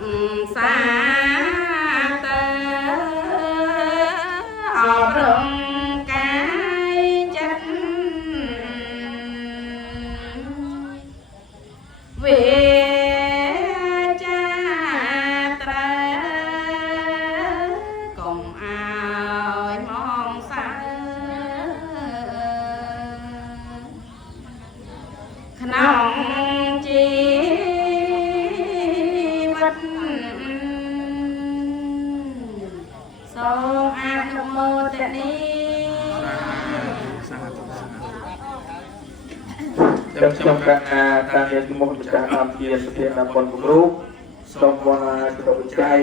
บสาเตออกรมกายจัดเวจาตระกុំឲ្យมองសើក្នុងជីវិតសូមអនុមោទនាខ្ញុំកណាតាមមានមុខម្ចាស់តាមជាសភាតាមបុណ្យគំរូសូមវណ្ណាជោគជ័យ